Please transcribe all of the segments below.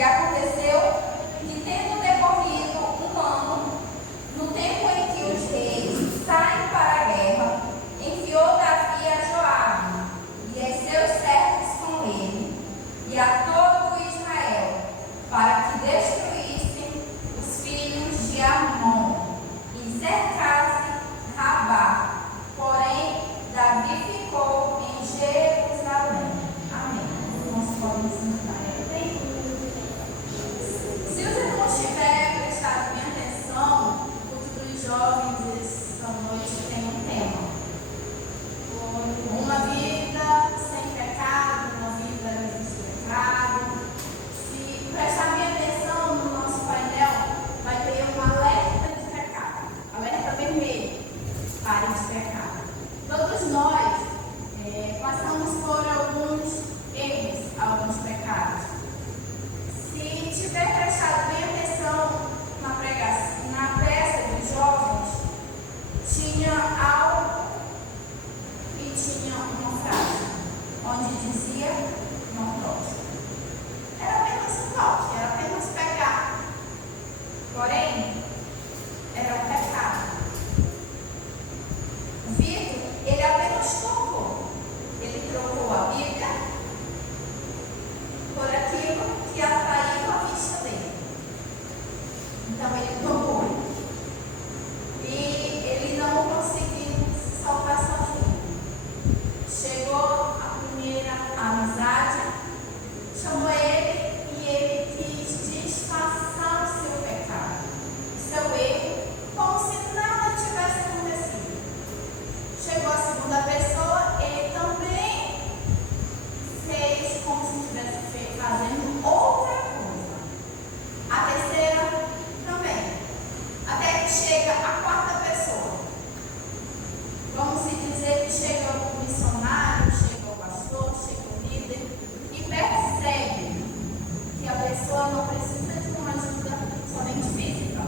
E aconteceu que, tendo decorrido um ano, no tempo em que os reis saem para a guerra, enviou Davi a Joabe e a seus servos com ele, e a todo Israel, para que destruíssem os filhos de Amon e cercassem Rabá. Porém, Davi ficou em Jerusalém. Amém. Irmãos, podem sentar. Se os irmãos tiverem prestado minha atenção, o culto dos jovens esta noite tem um tema: uma vida sem pecado, uma vida livre de pecado. Se prestar minha atenção no nosso painel, vai ter um alerta de pecado, alerta vermelho, pare de pecar. Todos nós passamos por alguns erros, alguns pecados. Se tiver prestado bem atenção na peça dos jovens, tinha algo e tinha uma frase, onde dizia: não toque. Era apenas um toque, era apenas pegar. Porém, era um pecado. Vitor, ele apenas tocou. Ele trocou a Bíblia por aquilo que atraiu a vista dele. Então ele tocou. E ele não conseguiu se salvar sozinho. Chegou a primeira amizade, chamou ele e ele quis disfarçar o seu pecado, o seu erro, como se nada tivesse acontecido. Chegou a segunda pessoa, ele também fez como se estivesse fazendo outra coisa. A terceira também. Até que chega a quarta pessoa. Vamos dizer que chega o missionário, chega o pastor, chega o líder e percebe que a pessoa não precisa de uma ajuda somente física.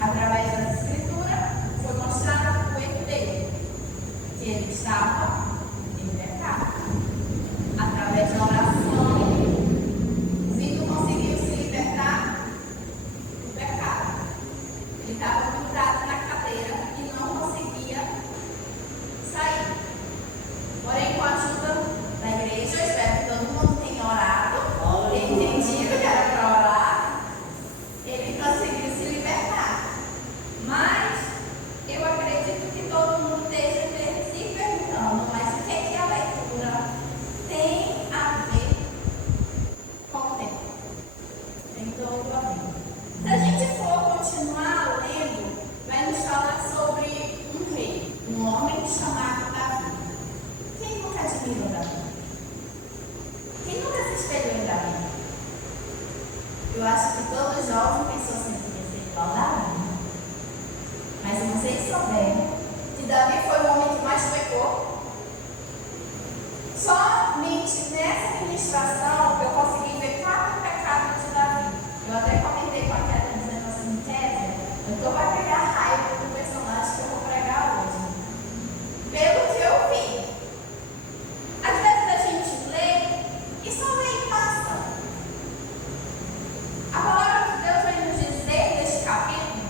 Através da escritura foi mostrado o erro dele, que ele estava em pecado. Através da oração, Vitor conseguiu se libertar do pecado. Ele estava grudado na cadeira e não conseguia sair. Porém, com a ajuda da igreja, eu espero que todo mundo tenha orado, entendido que era para orar, ele conseguiu se libertar. Mas eu acredito que todo mundo esteja se perguntando: mas o que é que a leitura tem a ver com o tempo? Tem todo a ver. Se a gente for continuar lendo, vai nos falar sobre um rei, um homem chamado Davi. Quem nunca admirou Davi? Quem nunca se espelhou em Davi? Eu acho que todo jovem pensou assim: queria ser igual a Davi. Mas se vocês souberem que Davi foi o homem que mais pecou, somente nessa ministração eu consegui ver 4 pecados de Davi. Eu até comentei com a Kézia dizendo assim: Kézia, eu estou para pegar raiva do personagem que eu vou pregar hoje. Pelo que eu vi. Às vezes a gente lê e só lê e passa. A palavra de Deus vai nos dizer neste capítulo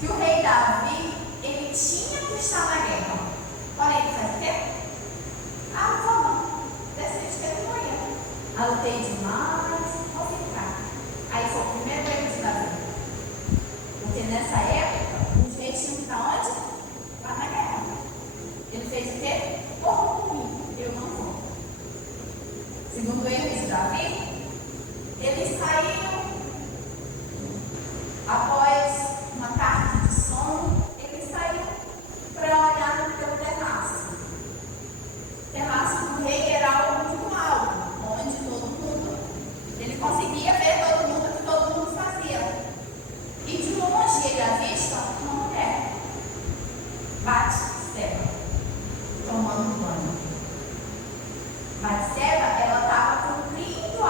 que o rei Davi, ele tinha que estar na guerra. Porém, ele faz o quê? Vamos. Decide que ele não ia. Lutei demais, vou ficar. Aí foi o primeiro erro de Davi. Porque nessa época, os reis tinham que estar onde? Lá na guerra. Ele fez o quê? Por mim, eu não vou. Segundo erro de Davi, ele saiu após uma tarde de sono, ele saiu para olhar pelo terraço. O terraço do rei era algo muito alto, onde todo mundo, ele conseguia ver todo mundo, o que todo mundo fazia. E de longe ele avista uma mulher, Batseba, tomando banho. Batseba, ela estava cumprindo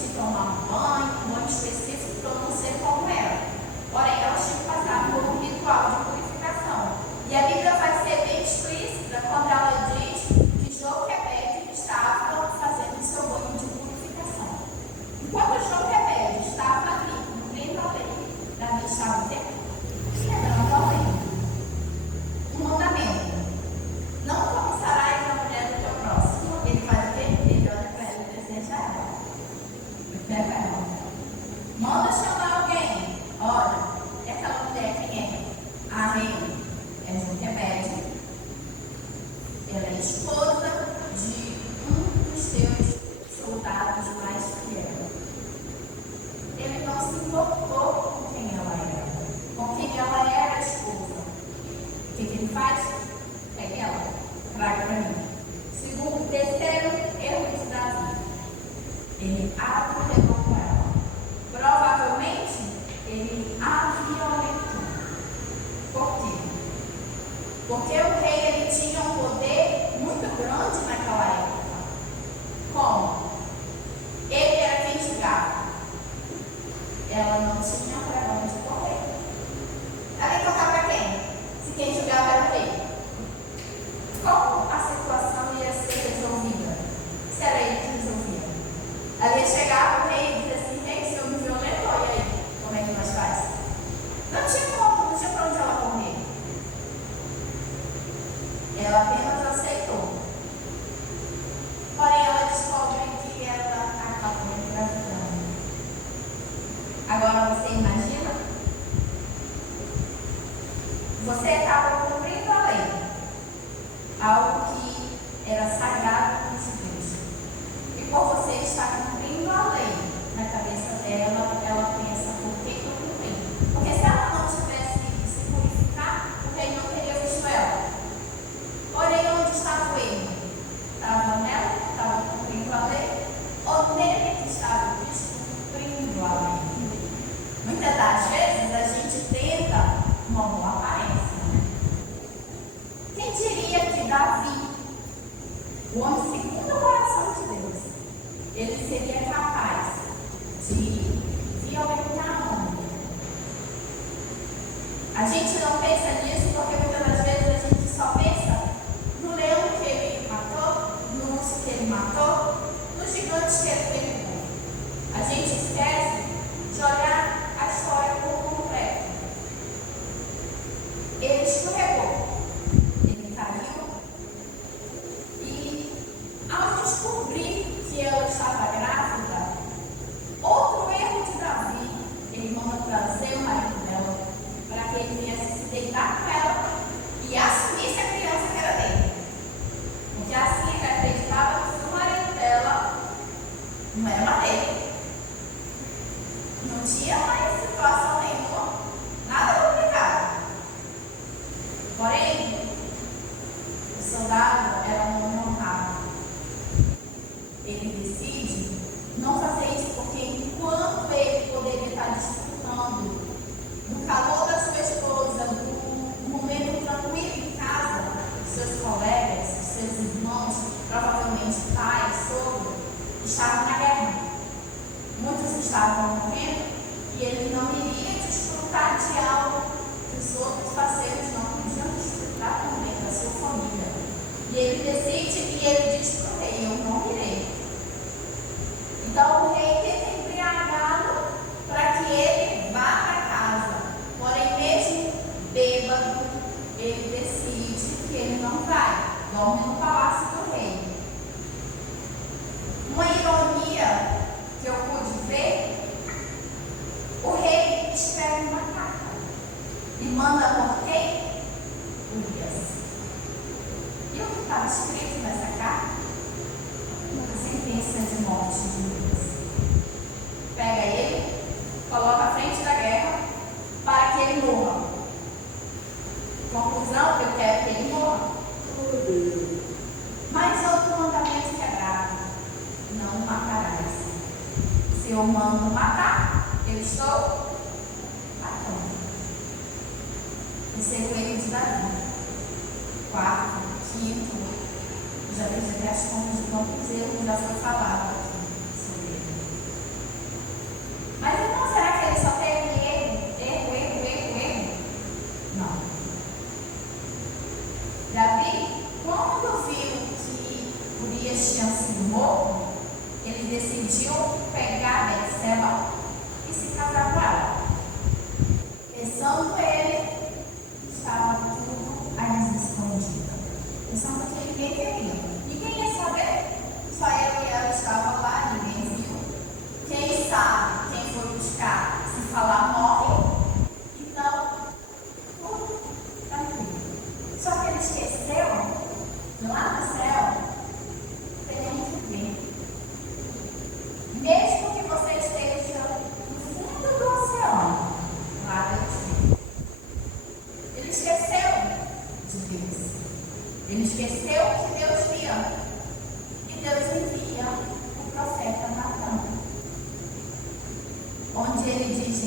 que tomar um banho específico para eu não ser como ela. Porém, elas tinham que passar por um ritual de purificação. E a Bíblia vai ser bem explícita quando ela diz que Joquebede estava fazendo o seu banho de purificação. Enquanto Joquebede estava ali, cumprindo a lei, Davi estava quebrando a lei. Um mandamento: não cobiçarás a mulher do teu próximo. Ele faz o quê? Ele olha para ela e deseja ela. Ele pega ela. Manda chamar alguém. Olha, e aquela mulher quem é? A rainha. É Joquebede. Ela é esposa de um dos seus soldados mais fiéis. Ele não se importou com quem ela era, com quem ela era esposa. O que ele faz? Pega ela, traga para mim. Segundo, terceiro erro de Davi. Ele adulterou com ela. Provavelmente, ele a violentou. Por quê? Porque o rei ele tinha um poder muito grande naquela época. Como? Ele era quem julgava. Ela não tinha para onde correr. Ela ia tocar para quem? Se quem julgava era o rei. Como a situação ia ser resolvida? Se era ele que resolvia. Ela ia chegar para o rei e dizer assim: rei, o senhor me violentou, e aí? Como é que nós faz? Não tinha como, não tinha para onde ela correr. Ela apenas aceitou. Porém, ela descobre que ela acabou engravidando. Agora você imagina? Você estava cumprindo a lei, algo que era sagrado de Deus. E por você estar cumprindo a lei, na cabeça dela, ela pensa: por que eu cumpri? Porque se ela não tivesse ido se purificar, o rei não teria visto ela. Porém, onde estava o erro? Estava nela, que estava cumprindo a lei, ou nele que estava descumprindo a lei? Muitas das vezes a gente tenta uma boa aparência. Quem diria que Davi, o homem segundo o coração de Deus, ele seria capaz de violentar a mulher? A gente não pensa nisso porque muitas das vezes a gente só pensa no leão que ele matou, no urso que ele matou, nos gigantes que ele derrubou. A gente esquece de olhar a história por completo. Ele escorregou, ele caiu, e ao descobrir que ela estava grávida, outro erro de Davi, ele manda trazer o marido dela para que ele viesse se deitar com ela e assumisse a criança que era dele. Porque assim ele acreditava que o marido dela não era uma dele. Não tinha mais situação nenhuma, nada complicado. Porém, o soldado era um homem honrado. Ele decide não fazer isso porque enquanto ele poderia estar desfrutando do calor da sua esposa, do momento tranquilo em casa, os seus colegas, os seus irmãos, provavelmente pai, sogro, estavam na guerra. Muitos estavam morrendo e ele não iria desfrutar de algo que os outros parceiros não podiam desfrutar também da sua família. E ele decide e ele diz para o rei: eu não irei. Então o rei tenta embriagá-lo para que ele vá para casa. Porém, mesmo bêbado, ele decide que ele não vai. Dorme no palácio do rei. Uma ironia que eu pude ver: o rei escreve uma carta e manda por quem? Urias. E o que estava escrito nessa carta? A sentença de morte de Urias. Pega ele, coloca à frente da guerra para que ele morra. Conclusão: eu quero que ele morra. Mas outro mandamento quebrado: não matarás. Se eu mando matar, eu estou matando. Esse é o erro de Davi. Quarto, quinto, já percebi as contas de quantos erros já foi falado aqui sobre ele.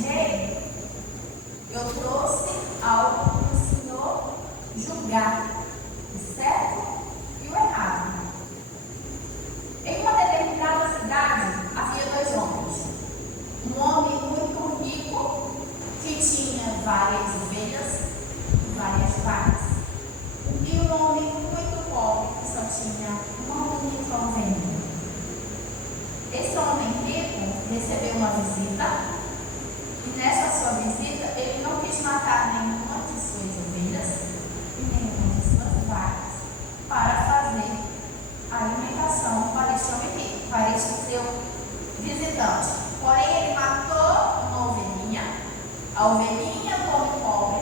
rei, eu trouxe algo para o Senhor julgar o certo e o errado. Em uma determinada cidade havia 2 homens. Um homem muito rico que tinha várias ovelhas e várias vacas. E um homem muito pobre que só tinha uma única ovelha. Esse homem rico recebeu uma visita e nessa sua visita ele não quis matar nenhuma de suas ovelhas e nenhuma de suas vacas para fazer a alimentação para este homem rico, para este seu visitante. Porém, ele matou uma ovelhinha, a ovelhinha do homem pobre,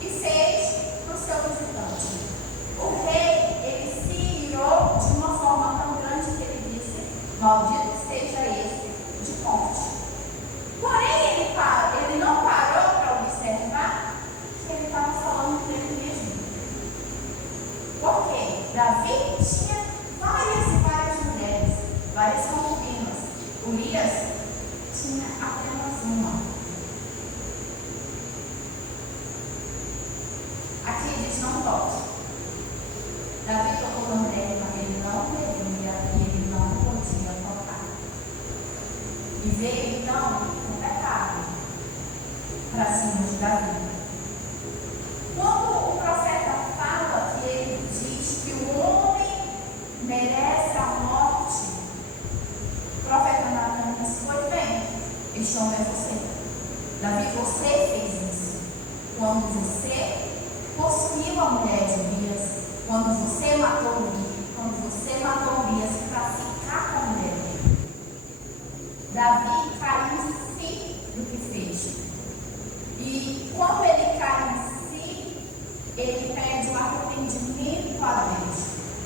e fez para o seu visitante. O rei, ele se irou de uma forma tão grande que ele disse: maldito seja esse de morte. Porém, ele não parou para observar que ele estava falando com ele mesmo. Por quê? Davi tinha várias e várias mulheres, várias concubinas. Urias tinha apenas uma. Aqui diz: não toque. Davi tocou na mulher, mas ele não devia e ele não podia tocar. E veio então o pecado para cima de Davi. Quando o profeta fala que ele diz que o homem merece a morte, o profeta Natan disse: pois bem, este homem é você. Davi, você fez isso. Quando você possuiu a mulher de Urias, quando você matou Urias para ficar com a mulher dele. Davi caiu em si do que fez. E quando ele cai em si, ele pede o arrependimento a Deus.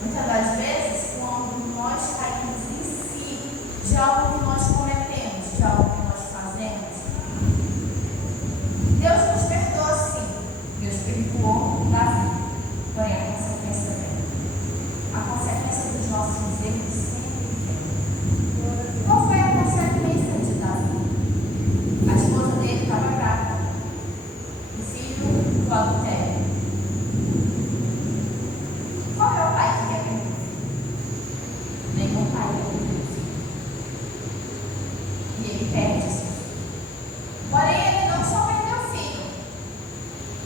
Muitas das vezes, quando nós caímos em si de algo que nós cometemos, de algo que nós fazemos, Deus nos perdoa sim. Deus perdoou Davi. Porém, a consequência vem. A consequência dos nossos erros sempre vem. Qual foi a consequência de Davi? A esposa dele estava grávida. O filho do adultério. Qual é o pai que quer perder o filho? Nenhum pai quer perder o filho. E ele perde esse filho. Porém, ele não só perdeu o filho.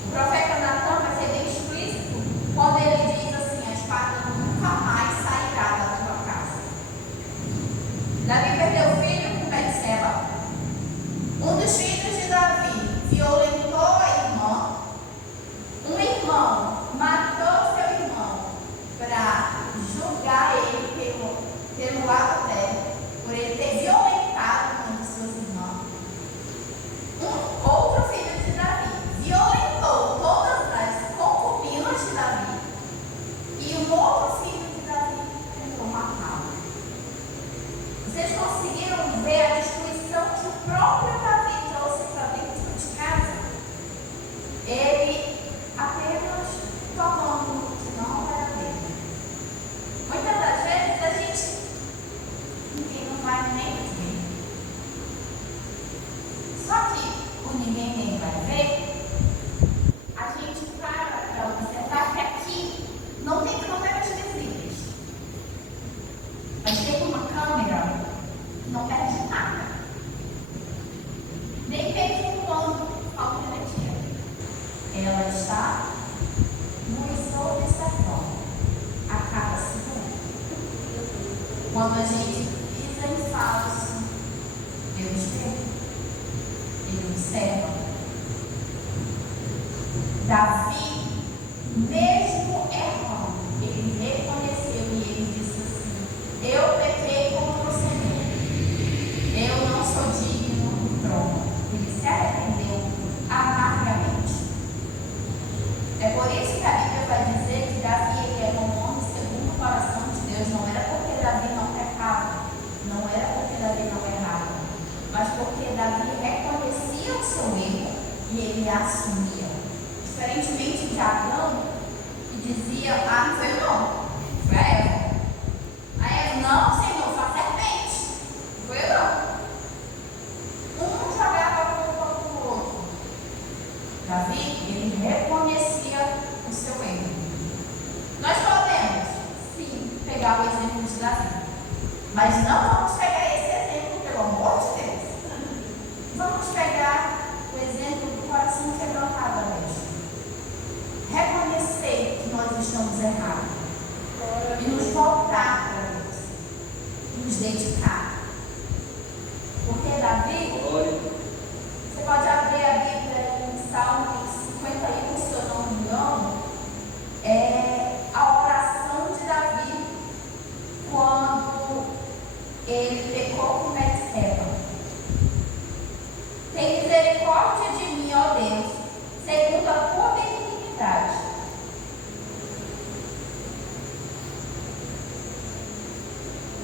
O profeta Natan vai ser bem explícito quando ele diz assim: a espada nunca mais sairá da tua casa. Davi perdeu o filho com Betseba. Um dos filhos de Davi violentou a irmã. Um irmão matou seu irmão para julgar ele pelo adultério, por ele ter violentado uma de suas irmãs. Um outro filho de Davi violentou todas as concubinas de Davi. E um outro filho de Davi tentou matá-lo. Vocês conseguiram ver a destruição que o próprio Davi trouxe para dentro de casa? Ele apenas tocando no que não era dele. Muitas das vezes a gente ninguém não vai nem ver. Só que o ninguém nem vai ver, a gente para observar que aqui não tem câmeras visíveis. Mas tem uma câmera que não perde nada. Nem mesmo quando falta energia. Ela está nos observando a cada segundo. Quando a gente pisa em falso, Deus vê, Ele observa. Davi, mesmo errando, ele reconheceu e ele disse assim: eu pequei contra o Senhor, eu não sou digno do trono. Ele se arrependeu amargamente. É por isso que a Bíblia vai dizer que Davi ele era um homem segundo o coração de Deus. Não era porque Davi não pecava, não era porque Davi não errava, mas porque Davi reconhecia o seu erro e ele assumia. Diferentemente de Adão, que dizia: ah, não foi eu não, foi a Eva. A Eva: não, Senhor, foi a serpente, não foi eu não. Um jogava a culpa para o nos dedicar. Porque Davi, você pode abrir a Bíblia em Salmos 51, se eu não me engano, é a oração de Davi quando ele pecou com Betseba. Tem misericórdia de mim, ó Deus, segundo a tua benignidade.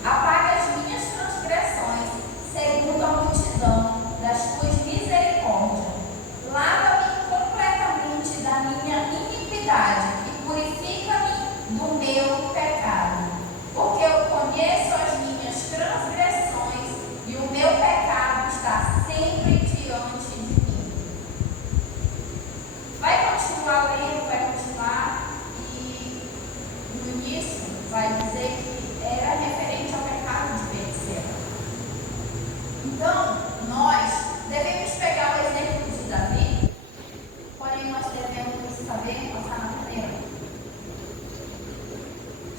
Apaga as minhas transgressões, segundo a multidão das tuas misericórdias. Lava-me completamente da minha iniquidade e purifica-me do meu pecado. Porque eu conheço as minhas transgressões e o meu pecado está sempre diante de mim. Vai continuar lendo, vai continuar, e no início vai dizer que era referente ao pecado de Betseba. Então, nós devemos pegar o exemplo de Davi, porém nós devemos saber passar na peneira.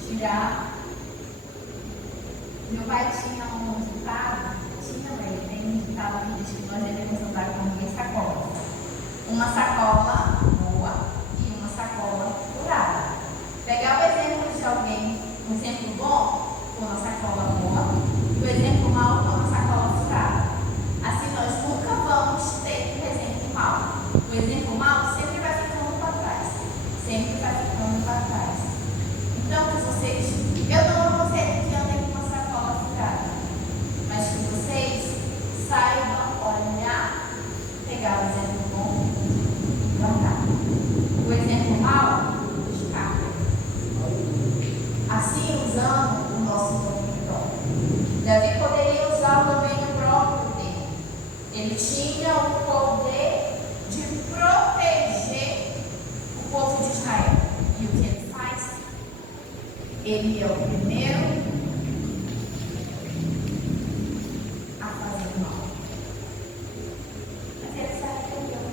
Tirar. Meu pai tinha um ditado, ele tem um ditado que diz que nós devemos andar com 2 sacolas. Uma sacola boa e uma sacola furada. Pegar o exemplo de alguém, um exemplo bom, com uma sacola boa, e o exemplo mau com uma sacola furada. Assim nós nunca vamos ter um exemplo mau. O exemplo mau sempre vai ficando para trás. Sempre vai ficando para trás. Então, que vocês, eu não vou dizer que andem com uma sacola furada, mas que vocês saibam olhar, pegar o exemplo bom e andar. O exemplo mau, descarta. Assim, usando o nosso domínio próprio. Davi poderia usar o domínio próprio dele. Ele tinha o poder de proteger o povo de Israel. E o que ele faz? Ele é o primeiro a fazer o mal. Mas ele se arrependeu.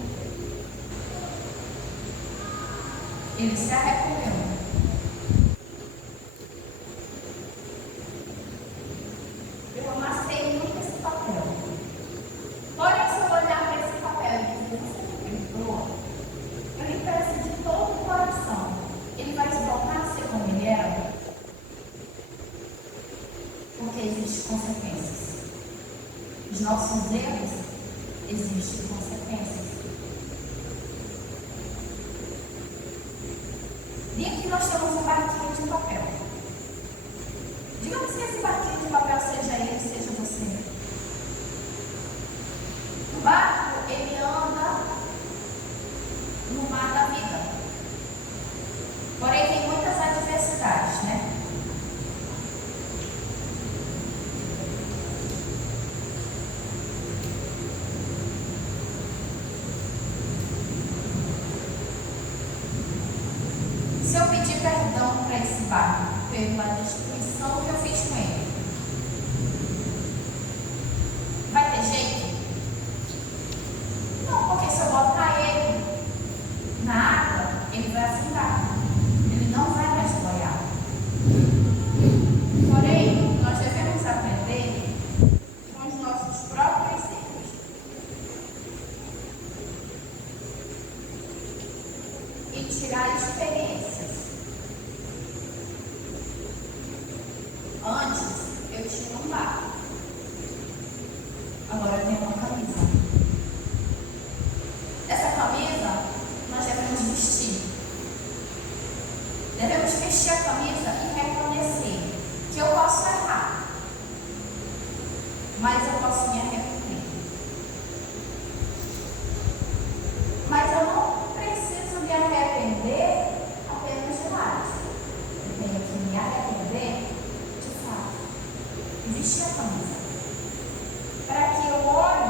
Ele se arrependeu. Eu amassei muito esse papel. Porém, se eu olhar para esse papel e dizer, você me perdoa? Eu lhe peço de todo o coração. Ele vai se voltar a ser como ele era? Porque existem consequências. Os nossos erros existem consequências. E aqui nós temos um barquinho de papel. Digamos que esse barquinho de papel seja ele, seja você. O barco, ele anda no mar da vida. Porém, tem muitas adversidades, né? Se eu pedir perdão para esse barco pela destruição que eu fiz com ele, vai ter jeito? Não, porque se eu botar ele na água, ele vai afundar. Ele não vai mais boiar. Porém, nós devemos aprender com os nossos próprios erros. E tirar experiências. Antes, eu tinha um barco. Agora eu tenho uma camisa. Essa camisa, nós devemos vestir. Devemos vestir a camisa e reconhecer que eu posso errar, mas eu posso me arrepender. Mas eu não preciso me arrepender apenas de lados. Eu tenho que me arrepender de fato. E vestir a camisa. Para que eu olhe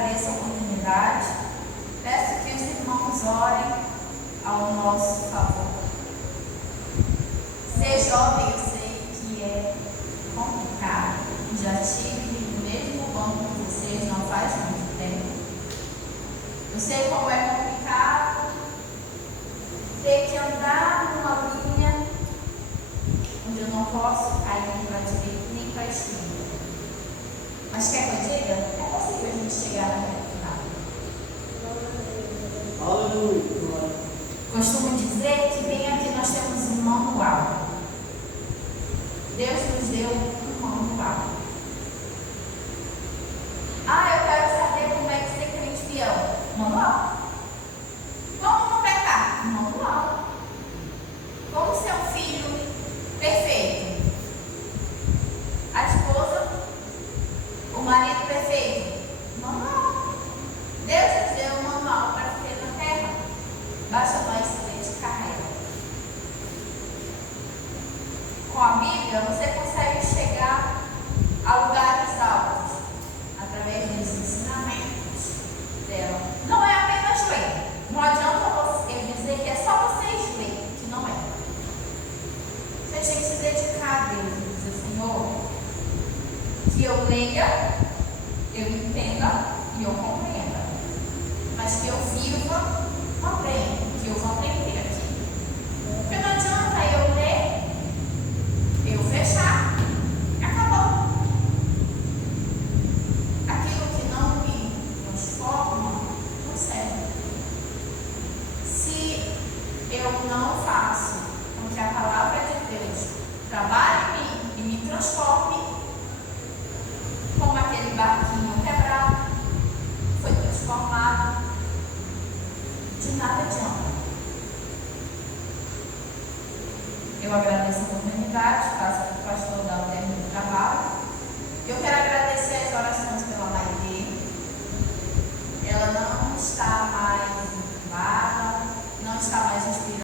agradeço a oportunidade. Peço que os irmãos orem ao nosso favor. Ser jovem, eu sei que é complicado. Já estive no mesmo banco que vocês não faz muito tempo. Eu sei como é complicado ter que andar numa linha onde eu não posso cair nem para a direita nem para a esquerda. Mas quer que eu diga? É possível a gente chegar na reta final. Aleluia. Costumo dizer que bem aqui nós temos um manual. Deus nos deu um manual. Eu quero saber como é que ser crente fiel. Manual. Como não pecar? Manual. Como ser um filho perfeito? A esposa? O marido perfeito? Manual. Deus nos deu um manual para viver na terra. Basta nós se dedicar a ela. Com a Bíblia, você consegue chegar a lugares altos através dos ensinamentos dela. Não é apenas ler. Não adianta eu dizer que é só vocês lerem, que não é. Você tem que se dedicar a Deus e dizer: Senhor, que eu leia, eu entenda e eu compreenda. Mas que eu viva também, que eu vou aprender aqui. Porque não adianta eu ler, eu fechar, acabou. Aquilo que não me transforma não serve. Se eu não faço com que a palavra de Deus trabalhe em mim e me transforme, como aquele barquinho quebrado, foi transformado, de nada adianta. Eu agradeço a oportunidade, faço para o pastor dar o termo do trabalho. Eu quero agradecer as orações pela Maide. Ela não está mais entubada, não está mais respirando.